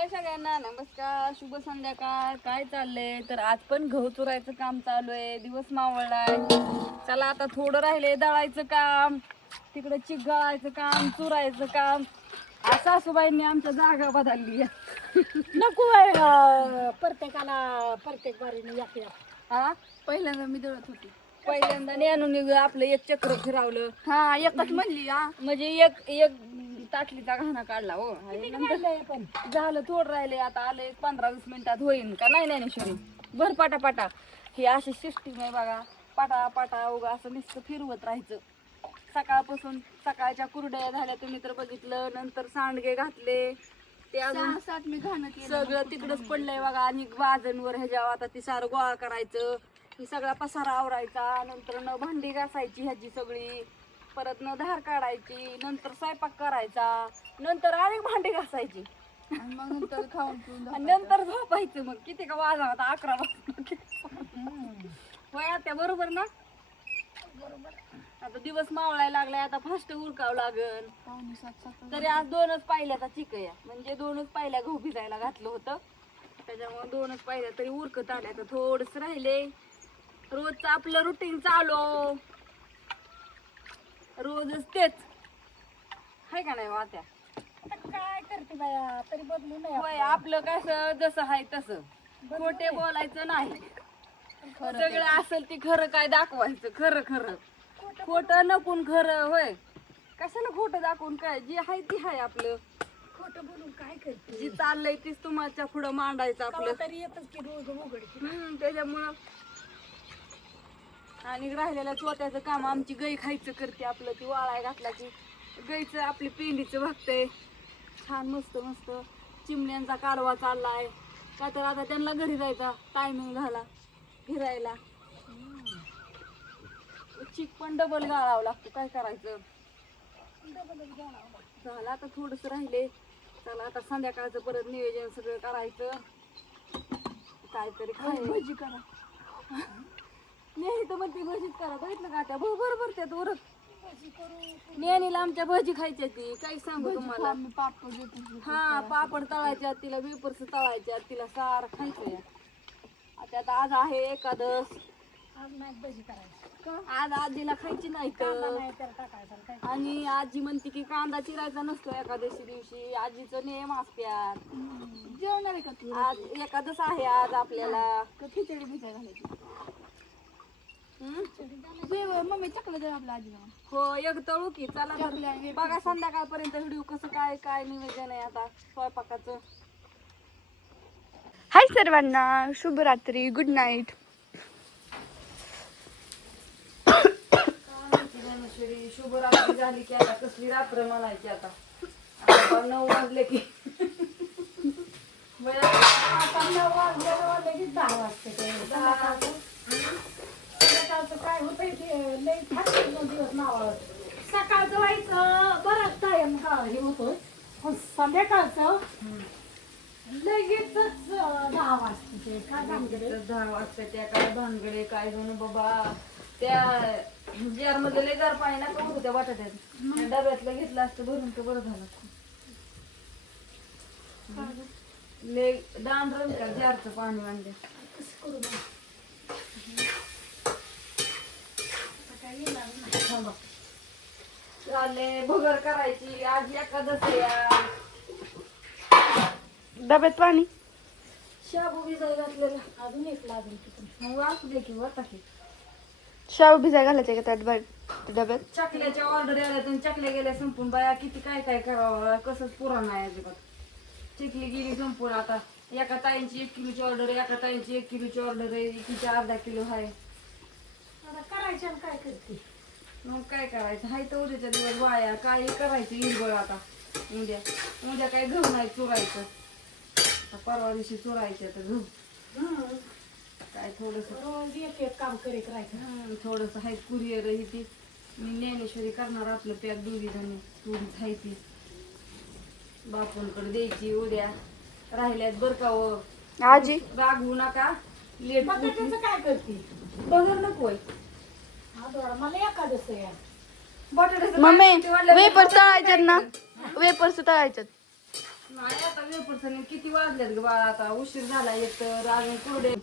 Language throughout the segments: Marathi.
हाय सगळ्यांना नमस्कार, शुभ संध्याकाळ. काय चाललंय तर आज पण गहू चुरायचं काम चालू आहे. दिवस मावळलाय. चला आता थोडं राहिले दळायचं काम, तिकडे चिक गळायचं काम, चुरायचं काम. आज सासूबाईंनी आमच्या जागा बदलली नको प्रत्येकाला प्रत्येक बारीने या हा. पहिल्यांदा मी दळत होती. पहिल्यांदा नेणून आपलं एक चक्र फिरावलं. हा एकच म्हणली हा म्हणजे एक एक ताटलीचा घाणा काढला हो. आणि नंतर पण झालं थोडं राहिले. आता आलं एक 15-20 मिनिटात होईन का नाही ज्ञानेश्वरी भर पाटा ही अशी सिस्टीम आहे बघा. पाटा उगा असं नुसतं फिरवत राहायचं. सकाळपासून सकाळच्या कुरड्या झाल्या तुम्ही तर बघितलं. नंतर सांडगे घातले ते अजून 6-7 मी घाण केलं सगळं तिकडच पडलंय बघा. आणि बाजनवर ह्याच्यावर आता ती सारं गोळा करायचं. ही सगळा पसारा आवरायचा. नंतर न भांडी घासायची ह्याची सगळी. परत न धार काढायची. नंतर स्वयंपाक करायचा. नंतर अनेक भांडी घासायची. आणि मग नंतर खाऊन पिऊन आणि नंतर झोपायचं. मग किती का वाजा होता 11 वया त्या बरोबर ना. आता दिवस मावळायला लागलाय. आता फास्ट उरकावं लागल. 6:45 तरी आज 2च पायल्याचा चिक या म्हणजे 2च पायल्या गहू भिजायला घातलं होतं. त्याच्यामुळे 2च पायल्या तरी उरकत आल्या. तर थोडस राहिले. रोजचं आपलं रुटीन चालू. रोजच तेच हाय का नाही वात्या. काय करते बाया तरी बदलू नाही होय आपलं कसं जसं आहे तसं. खोटे बोलायचं नाही. सगळं असेल ते खरं काय दाखवायचं. खरं खोटं नकून खरं. होय कशाला खोटं दाखवून काय. जे आहे ते आहे आपलं. खोटं बोलून काय करते जी चाललंय तीच तुम्हाला पुढं मांडायचं आपलं. तरी येतच की रोज उघड त्याच्यामुळं आणि राहिलेल्या चोत्याचं काम आमची गाई खायचं करते. आपलं ती वाळाय घातला की गाईचं आपली पेंडीचं बघतंय. छान मस्त चिमण्यांचा काढवा चाललाय. का तर आता त्यांना घरी जायचा टायमिंग झाला फिरायला. चिक पण डबल गाळावं लागतं. काय करायचं. झालं आता थोडस राहिले. चला आता संध्याकाळचं परत नियोजन सगळं करायचं. काहीतरी भजी करा नेहमी तर म्हणते भजीच करा. बघितलं का त्या बरोबर त्यात उरक. नेहमीला आमच्या भजी खायच्या ती काही सांगू तुम्हाला. पापड देते हा पापड तळायच्यात तिला. वेपर्स तळायच्यात तिला. सार खायचंय. त्यात आज आहे एकादश. आज नाही भजी करायची आज आजीला खायची नाही कांदा तर. नाही तर टाकायचा काय आणि आजी म्हणते की कांदा चिरायचा नसतो एकादशी दिवशी. आजीचं नियम असत्यात. जेवणार आहे का तू आज एकादश आहे आज आपल्याला. खिचडी भिजाय घालायची हम्म? मम्मी चकलं दे आपल्या आजीला हो एक तळू की. चला तर बघा संध्याकाळपर्यंत व्हिडिओ कसं काय नियोजन आहे आता स्वयंपाकाचं. हाय सर्वांना शुभरात्री गुड नाईट. शुभरात्री झाली की आता कसली रात्र म्हणायची आता. आता 9 वाजले की 9 वाजले की 10 वाजते ते सकाळचं काय होतंय ते लई फास्ट दिवस नावावर. सकाळचं व्हायचं बराच टाइम हे होतोय. पण संध्याकाळचं लगेच 10 वाजते. काय सांगते 10 वाजता त्या काय भानगडे काय जण बाबा. त्या जार मध्ये लय गार पाणी नका होतं त्या बटाट्यात. डब्यातलं घेतलं असतं भरून तर बरं झालं. लय डांबरण का जारचं पाणी आणलं. चालले भगर करायची आज एकादश या. डब्यात पाणी शाबू भिजाय घातलेला. अजून एक लागेल मग वाचू दे की वता की. शाबू भिजाय घालायचे का त्यात डब्यात. चकल्याच्या ऑर्डर आल्या तर चकल्या गेल्या संपून. बाया किती काय करावं. कसंच पुरा नाही अजिबात. चकली गेली संपून. आता एका ताईंची 1 किलोची ऑर्डर आहे. एका ताईंची 1 किलोची ऑर्डर आहे. एकीची अर्धा किलो आहे. करायचं काय करते मग काय करायचं. हाय तर उद्याच्या दिवस बाया काय करायचं हिरबळ आता. उद्या काय गहू नाही चुरायचं. परवा दिवशी चुरायचं तर गहू. काय थोडस रोज एक काम करीत राहायचं. थोडस हाय कुरिअर ही ती. मी ज्ञानेश्वरी करणार आपलं पॅक 2 जणी. थोडीच हाय ती बापूंकडे द्यायची उद्या. राहिल्यात बरं का हो. आजी रागवू नका. लेट काय करते बघर नकोय. मला एखादं बटाट्याचं मम्मी काय ते वाटलं वेपर्स बटाटे तळायच्यात ना. वेपर्स तळायच्यात नाही आता वेपर्स किती वाजलेत ग बाळा, आता उशीर झाला येत तर अजून पुढे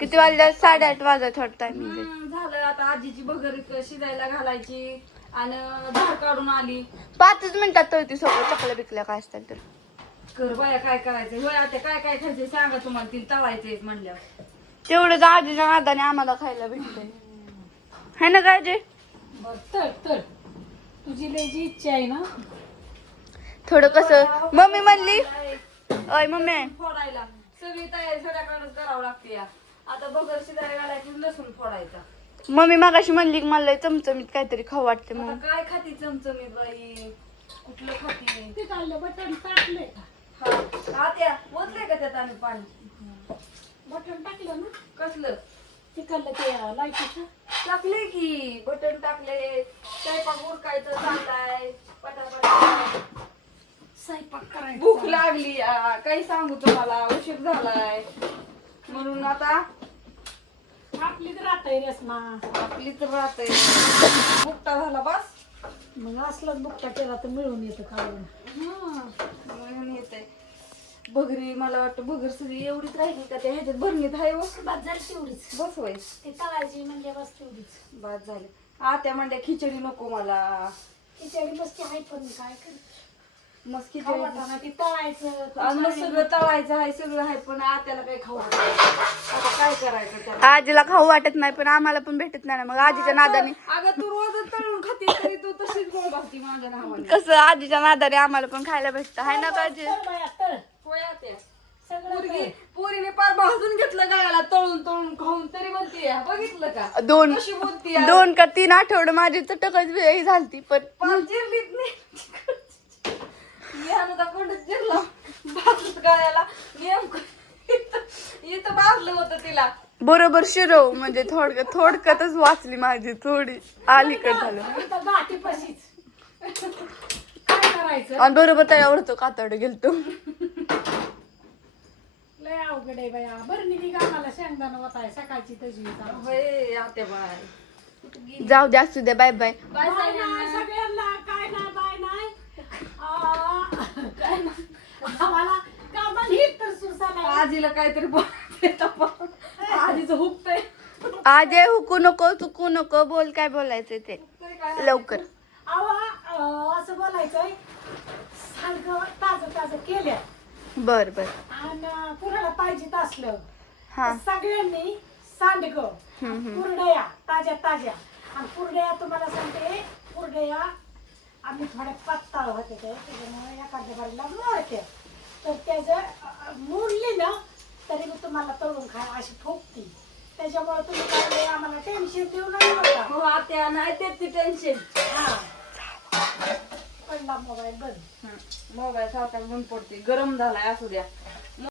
किती वाजले? 8:30 वाजत थोडं टायमिंग. झालं. आता आजीची भगर शिजायला घालायची आणि धार काढून आली. 5 मिनिटात तळती सगळं चकल्या बिकल्या काय असतात तर. कर बाया काय करायचंय होय. आता काय काय खायचंय सांगा तुम्हाला, तिला तळायचंय म्हणल्यावर. तेवढंच आजीच्या नादाने आम्हाला खायला भेटतंय है ना काय जे. बर तर तर तुझी लय जी इच्छा आहे ना. थोडं कसं मम्मी म्हणली अय मम्मी फोडायला सगळी तयारी सगळ्याकडेच करावं लागते या. आता भगर शिजायला घालायची, लसूण फोडायचा. मम्मी मागाशी म्हणली की मला चमचमीत काहीतरी खाऊ वाटते आता म्हणून. काय खाती चमचमीत बाई, कुठलं खाती. ते काढलं बटन टाकलंय का? हा आत्या ओतलंय का त्यात आणि पाणी? बटन टाकलं ना. कसलं तिकडलं ते लाईटीचं. टाकले की बटन टाकले. स्वयंपाक उरकायचं चाललाय पटापट. स्वयंपाक करायचा. भूक लागली काही सांगू तुम्हाला, उशीर झालाय म्हणून आता आपली तर राहतंय रेसमा. आपली तर राहते. मुक्ता झाला बस. मग असलं बुकटा केला तर मिळून येतं खाऊन. म्हणून येते भगरी. मला वाटतं भगर सगळी एवढीच राहिली का त्या ह्याच्यात भरणीत आहे हो. बाद झाली तेवढीच. बस वय ते तळायची म्हणजे बस तेवढीच. बाद झाले. आत्या म्हणल्या खिचडी नको मला. खिचडी बसते आहे पण काय कर मस्त खिचडी खावाटाना ते तळायचं. आणि मग सगळं तळायचं आहे सगळं आहे पण आत्याला काही खाऊ वाटत नाही. आता काय करायचं त्याला. आजीला खाऊ वाटत नाही पण आम्हाला पण भेटत नाही ना मग आजीच्या नादाने. अगं तू रोज तळून खाती तरी तू तशीच गोळ घालती माझ्या नावाने. कसं आजीच्या नादाने आम्हाला पण खायला भेटतं हाय ना काय जे. तळ बाया तळ. होय आत्या. सगळं पोरगी पोरीने पार भाजून घेतलं गायला तळून तळून खाऊन तरी म्हणते बघितलं का दोन कशी बोलती 2 का 3 आठवडे माझी चटकच वेळी झालती पण पार जिरलीत नाही. यानं कोणच जिरला भाजत गायला नेमकं इथं भाजलं होतं तिला. बरोबर शिरव म्हणजे थोडक्यातच वाचली माझी थोडी अलीकड झालं. इथं गाठी पशीच. काय करायचं. आणि बरोबर त्याच्यावर तो कातड गेलतो. लय अवघड आहे बाया. बरं निघी गावाला शेंगदाणा होताय सकाळची तशी. होय आत्या बाय. जाऊ द्या असू द्या बाय बाय. बाय बाय नाही सगळ्यांना. काय नाही बाय नाही. आम्हाला कामाला हिट तर सुसाला. आजीला काहीतरी बोलायचं आजीचं हुकतंय. आज हुकू नको चुकू नको बोल काय बोलायचं ते लवकर. असं बोलायचंय. सारखं ताजं ताजं केल्या बर बर आणि कुणाला पाहिजे असलं हा सगळ्यांनी सांडग कुरडया ताज्या ताज्या. आणि कुरडया तुम्हाला सांगते कुरडया आम्ही थोड्या पातळ होते ते त्याच्यामुळे एखाद्या बारीला मोडते. तर त्याचं मोडली ना तरी मी तुम्हाला तळून खाय अशी ठोकती. त्याच्यामुळे तुम्ही काय आम्हाला टेन्शन देऊ नका. हो आत्या नाही ते टेन्शन. हा पडला मोबाईल बंद. मोबाईल सारखा बंद पडते. गरम झालाय असू द्या.